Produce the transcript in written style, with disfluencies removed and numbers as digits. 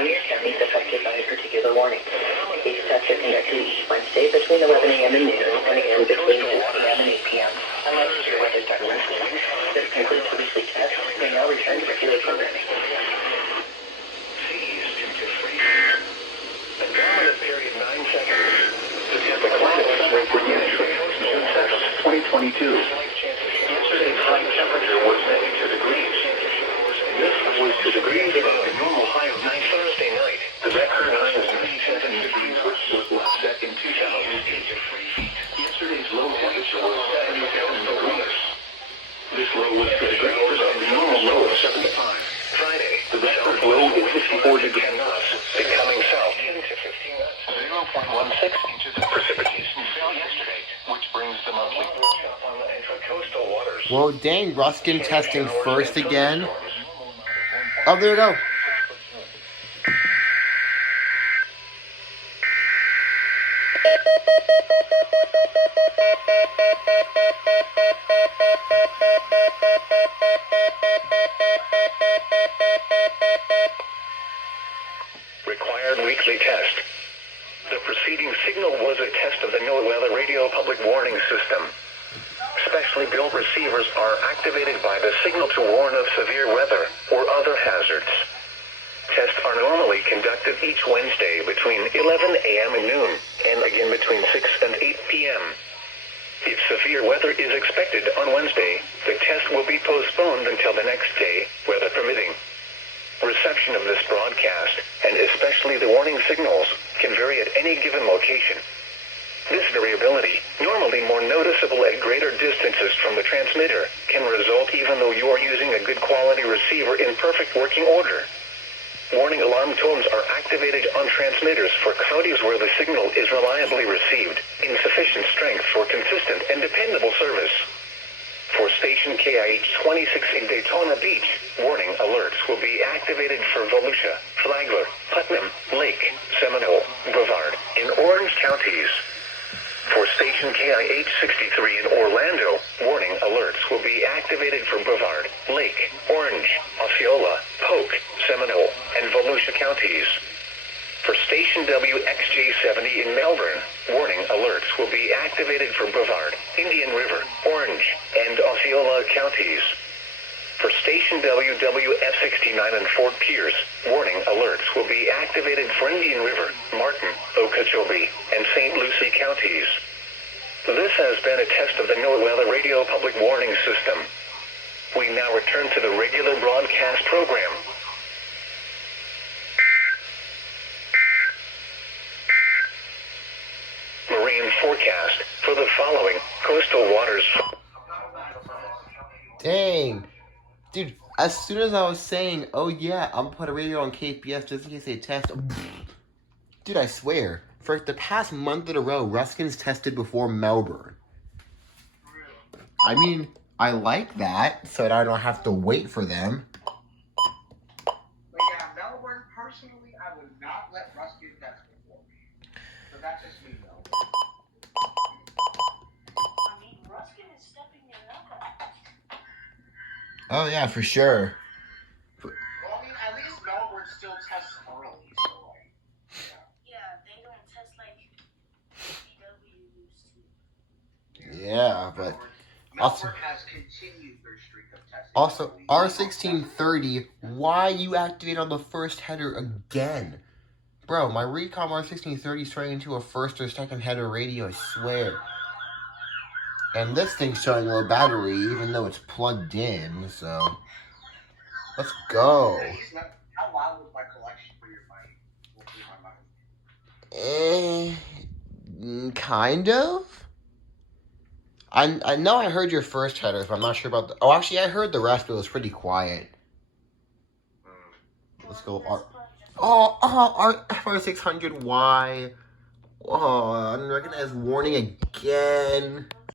county or counties affected by a particular warning. These tests are conducted each Wednesday between 11 a.m. and noon, and again between 6 p.m. and 8 p.m. Unless your weather darkness. This concludes the weekly test. We now return to regular programming. The dominant period 9 seconds. The climate record unit June 7th, 2022. Yesterday's high temperature was 92 degrees. This was 2 degrees above the normal high of 9 Thursday night. The record high was 97 degrees, which was last set in 2008. Yesterday's low temperature was 77 degrees. This low was 2 degrees above the normal low of 75. Friday, the record low is 54 degrees. 10 knots, becoming south 10 to 15 knots. 0.16 inches of precipitation fell yesterday, which brings the monthly on the intracoastal waters. Well, dang, Ruskin testing first again. Oh, there we go. Required weekly test. The preceding signal was a test of the NOAA radio public warning system. Specially built receivers are activated by the signal to warn of severe weather or other hazards. Tests are normally conducted each Wednesday between 11 a.m. and noon, and again between 6 and 8 p.m. If severe weather is expected on Wednesday, the test will be postponed until the next day, weather permitting. Reception of this broadcast, and especially the warning signals, can vary at any given location. This variability, normally more noticeable at greater distances from the transmitter, can result even though you are using a good quality receiver in perfect working order. Warning alarm tones are activated on transmitters for counties where the signal is reliably received, in sufficient strength for consistent and dependable service. For station KIH63 in Daytona Beach, warning alerts will be activated for Volusia, Flagler, Putnam, Lake, Seminole, Brevard, and Orange counties. For station KIH63 in Orlando, warning alerts will be activated for Brevard, Lake, Orange, Osceola, Polk, Seminole, and Volusia counties. For station WXJ70 in Melbourne, warning alerts will be activated for Brevard, Indian River, Orange, and Osceola counties. For station WWF69 in Fort Pierce, warning alerts will be activated for Indian River, Martin, Okeechobee, and St. Lucie counties. This has been a test of the NOAA radio public warning system. We now return to the regular broadcast program. Marine forecast for the following coastal waters. Dang. Dude, as soon as I was saying, oh yeah, I'm gonna put a radio on KPS just in case they test. Dude, I swear, for the past month in a row, Ruskin's tested before Melbourne. I mean, I like that, so that I don't have to wait for them. But yeah, Melbourne, personally, I would not let Ruskin test before me. But that's just me, though. I mean, Ruskin is stepping it up. Oh yeah, for sure. Well, I mean, at least Melbourne still tests early, so like, Yeah, they don't test like CW used to. Yeah, but also, Melbourne has continued their streak of testing. also early. R1630, why you activate on the first header again? Bro, my Recom R1630 is turning into a first or second header radio, I swear. And this thing's showing low battery, even though it's plugged in, so let's go. How loud was my collection for your mic? Kind of. I know I heard your first headers, but I'm not sure about the... Oh, actually, I heard the rest, but it was pretty quiet. Let's go. R600, why? Oh, unrecognized warning again.